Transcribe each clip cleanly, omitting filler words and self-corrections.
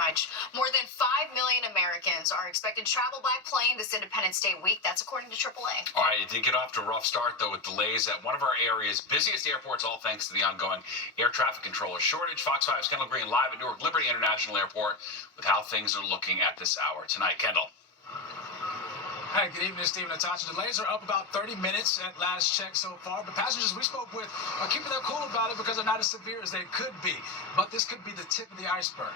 much. More than 5 million Americans are expected to travel by plane this Independence Day week. That's according to AAA. All right, it did get off to a rough start, though, with delays at one of our area's busiest airports, all thanks to the ongoing air traffic controller shortage. Fox 5's Kendall Green live at Newark Liberty International Airport with how things are looking at this hour tonight. Kendall. Hi, good evening, Steve and Natasha. Delays are up about 30 minutes at last check so far. But passengers we spoke with are keeping their cool about it because they're not as severe as they could be. But this could be the tip of the iceberg.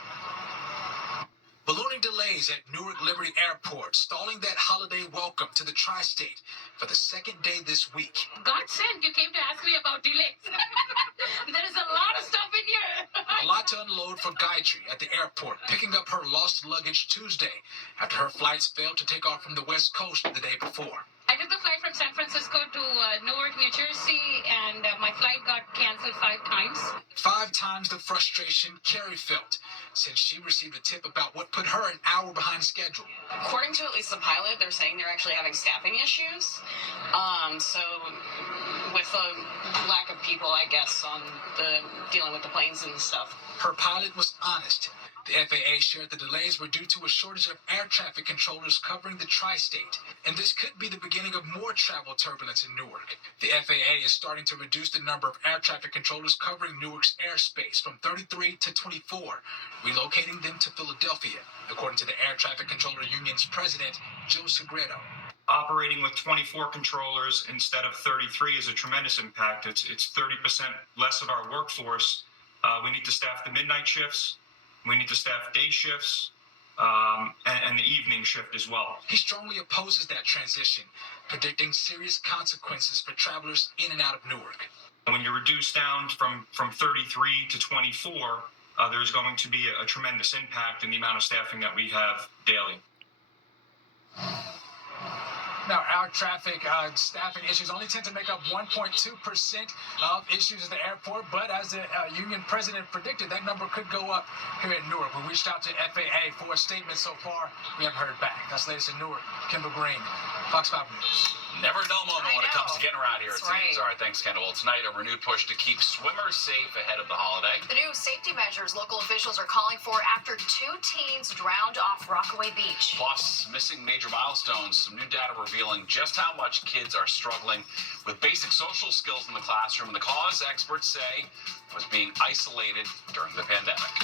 Ballooning delays at Newark Liberty Airport, stalling that holiday welcome to the tri-state for the second day this week. God sent you came to ask me about delays. There is a lot of stuff in here. A lot to unload for Gayatri at the airport, picking up her lost luggage Tuesday after her flights failed to take off from the West Coast the day before. I took the flight from San Francisco to Newark, New Jersey, and my flight got canceled 5 times. 5 times the frustration Carrie felt since she received a tip about what put her an hour behind schedule. According to at least the pilot, they're saying they're actually having staffing issues. So with the lack of people, I guess, on the dealing with the planes and stuff. Her pilot was honest. The FAA shared the delays were due to a shortage of air traffic controllers covering the tri-state, and this could be the beginning of more travel turbulence in Newark. The FAA is starting to reduce the number of air traffic controllers covering Newark's airspace from 33 to 24, relocating them to Philadelphia, according to the Air Traffic Controller Union's president, Joe Segredo. Operating with 24 controllers instead of 33 is a tremendous impact. It's 30% less of our workforce. We need to staff the midnight shifts. We need to staff day shifts and the evening shift as well. He strongly opposes that transition, predicting serious consequences for travelers in and out of Newark. When you reduce down from 33 to 24, there's going to be a tremendous impact in the amount of staffing that we have daily. Now, our traffic staffing issues only tend to make up 1.2% of issues at the airport, but as the union president predicted, that number could go up here in Newark. We reached out to FAA for a statement so far. We haven't heard back. That's latest in Newark. Kendall Green, Fox 5 News. Never a dull moment when it comes to getting around here, it That's seems. right. All right, thanks, Kendall. Well, tonight, a renewed push to keep swimmers safe ahead of the holiday. The new safety measures local officials are calling for after 2 teens drowned off Rockaway Beach. Plus, missing major milestones, some new data revealing just how much kids are struggling with basic social skills in the classroom. And the cause, experts say, was being isolated during the pandemic.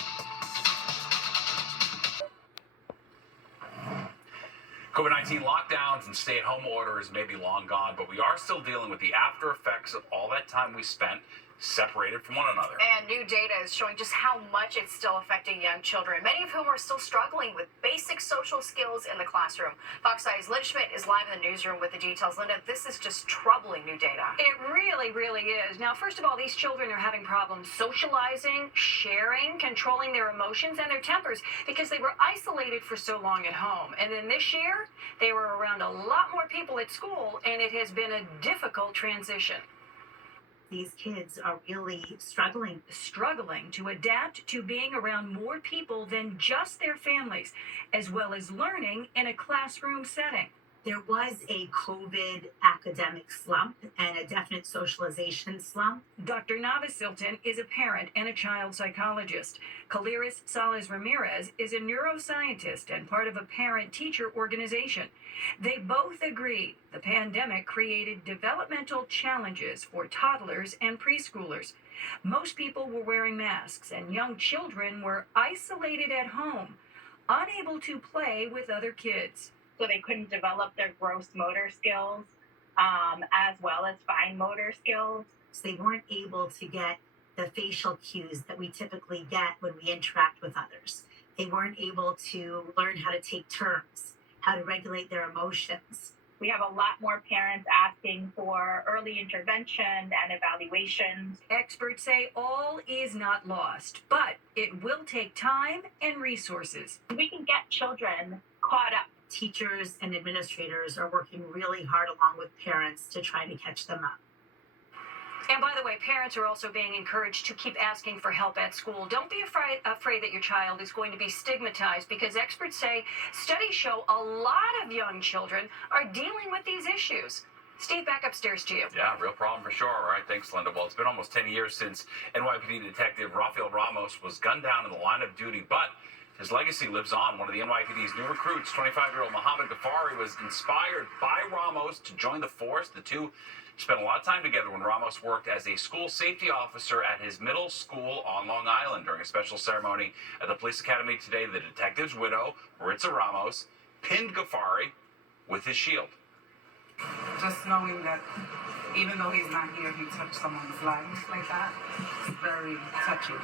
COVID-19 lockdowns and stay-at-home orders may be long gone, but we are still dealing with the after effects of all that time we spent separated from one another. And new data is showing just how much it's still affecting young children, many of whom are still struggling with basic social skills in the classroom. Fox 5's Lynn Schmidt is live in the newsroom with the details. Linda, this is just troubling new data. It really, really is. Now, first of all, these children are having problems socializing, sharing, controlling their emotions and their tempers because they were isolated for so long at home. And then this year, they were around a lot more people at school, and it has been a difficult transition. These kids are really struggling To adapt to being around more people than just their families, as well as learning in a classroom setting. There was a COVID academic slump and a definite socialization slump. Dr. Navasilton is a parent and a child psychologist. Caliris Salas Ramirez is a neuroscientist and part of a parent-teacher organization. They both agree the pandemic created developmental challenges for toddlers and preschoolers. Most people were wearing masks, and young children were isolated at home, unable to play with other kids. So they couldn't develop their gross motor skills as well as fine motor skills. So they weren't able to get the facial cues that we typically get when we interact with others. They weren't able to learn how to take turns, how to regulate their emotions. We have a lot more parents asking for early intervention and evaluations. Experts say all is not lost, but it will take time and resources. We can get children caught up. Teachers and administrators are working really hard along with parents to try to catch them up. And by the way, parents are also being encouraged to keep asking for help at school. Don't be afraid that your child is going to be stigmatized, because experts say studies show a lot of young children are dealing with these issues. Steve, back upstairs to you. Yeah, real problem for sure. All right, thanks, Linda. Well, it's been almost 10 years since NYPD Detective Rafael Ramos was gunned down in the line of duty, but his legacy lives on. One of the NYPD's new recruits, 25-year-old Mohammed Ghaffari, was inspired by Ramos to join the force. The two spent a lot of time together when Ramos worked as a school safety officer at his middle school on Long Island. During a special ceremony at the police academy today, the detective's widow, Maritza Ramos, pinned Ghaffari with his shield. Just knowing that even though he's not here, he touched someone's life like that, it's very touching.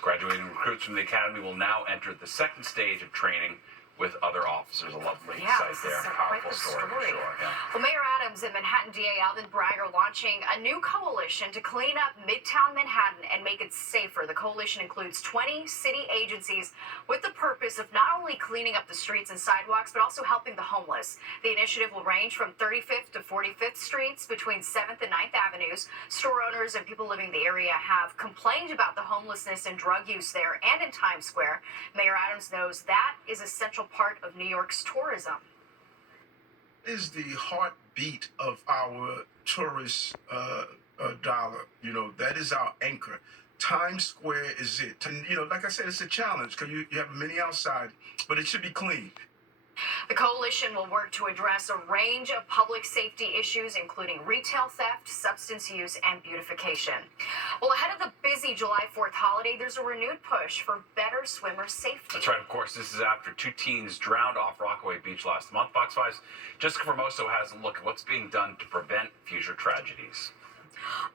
Graduating recruits from the academy will now enter the second stage of training with other officers. A lovely sight there. Powerful story for sure. Yeah. Well, Mayor Adams and Manhattan DA Alvin Bragg are launching a new coalition to clean up Midtown Manhattan and make it safer. The coalition includes 20 city agencies with the purpose of not only cleaning up the streets and sidewalks, but also helping the homeless. The initiative will range from 35th to 45th Streets between 7th and 9th Avenues. Store owners and people living in the area have complained about the homelessness and drug use there and in Times Square. Mayor Adams knows that is a central part of New York's tourism. Is the heartbeat of our tourist dollar. You know, that is our anchor. Times Square is it. And, you know, like I said, it's a challenge because you have many outside, but it should be clean. The coalition will work to address a range of public safety issues, including retail theft, substance use, and beautification. Well, ahead of the busy July 4th holiday, there's a renewed push for better swimmer safety. That's right, of course. This is after two teens drowned off Rockaway Beach last month. Fox 5's Jessica Formoso has a look at what's being done to prevent future tragedies.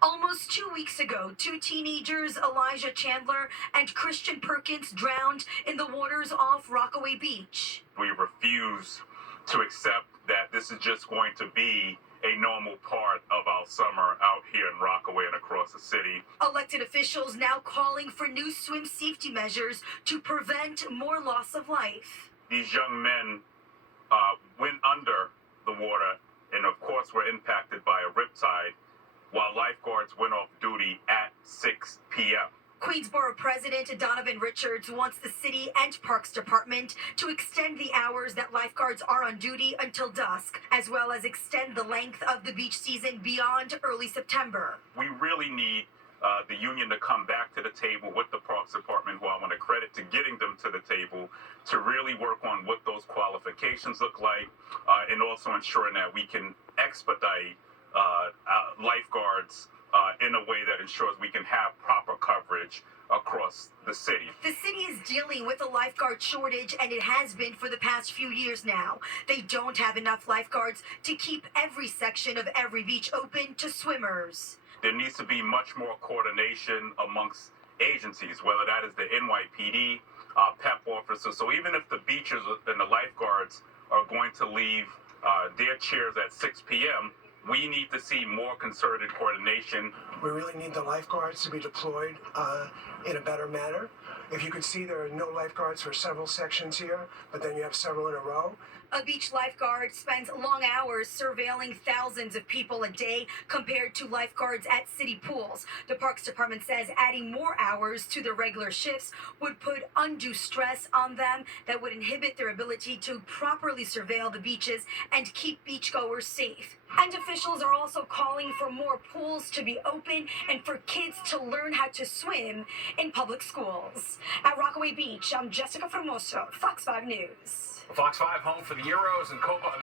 Almost 2 weeks ago, two teenagers, Elijah Chandler and Christian Perkins, drowned in the waters off Rockaway Beach. We refuse to accept that this is just going to be a normal part of our summer out here in Rockaway and across the city. Elected officials now calling for new swim safety measures to prevent more loss of life. These young men went under the water and, of course, were impacted by a riptide while lifeguards went off duty at 6 p.m. Queensborough President Donovan Richards wants the City and Parks Department to extend the hours that lifeguards are on duty until dusk, as well as extend the length of the beach season beyond early September. We really need the union to come back to the table with the Parks Department, who I want to credit to getting them to the table, to really work on what those qualifications look like, and also ensuring that we can expedite lifeguards in a way that ensures we can have proper coverage across the city. The city is dealing with a lifeguard shortage, and it has been for the past few years now. They don't have enough lifeguards to keep every section of every beach open to swimmers. There needs to be much more coordination amongst agencies, whether that is the NYPD, PEP officers. So even if the beaches and the lifeguards are going to leave their chairs at 6 p.m., we need to see more concerted coordination. We really need the lifeguards to be deployed in a better manner. If you could see, there are no lifeguards for several sections here, but then you have several in a row. A beach lifeguard spends long hours surveilling thousands of people a day compared to lifeguards at city pools. The Parks Department says adding more hours to their regular shifts would put undue stress on them that would inhibit their ability to properly surveil the beaches and keep beachgoers safe. And officials are also calling for more pools to be open and for kids to learn how to swim in public schools. At Rockaway Beach, I'm Jessica Formoso, Fox 5 News. Fox 5 home for the Euros and Copa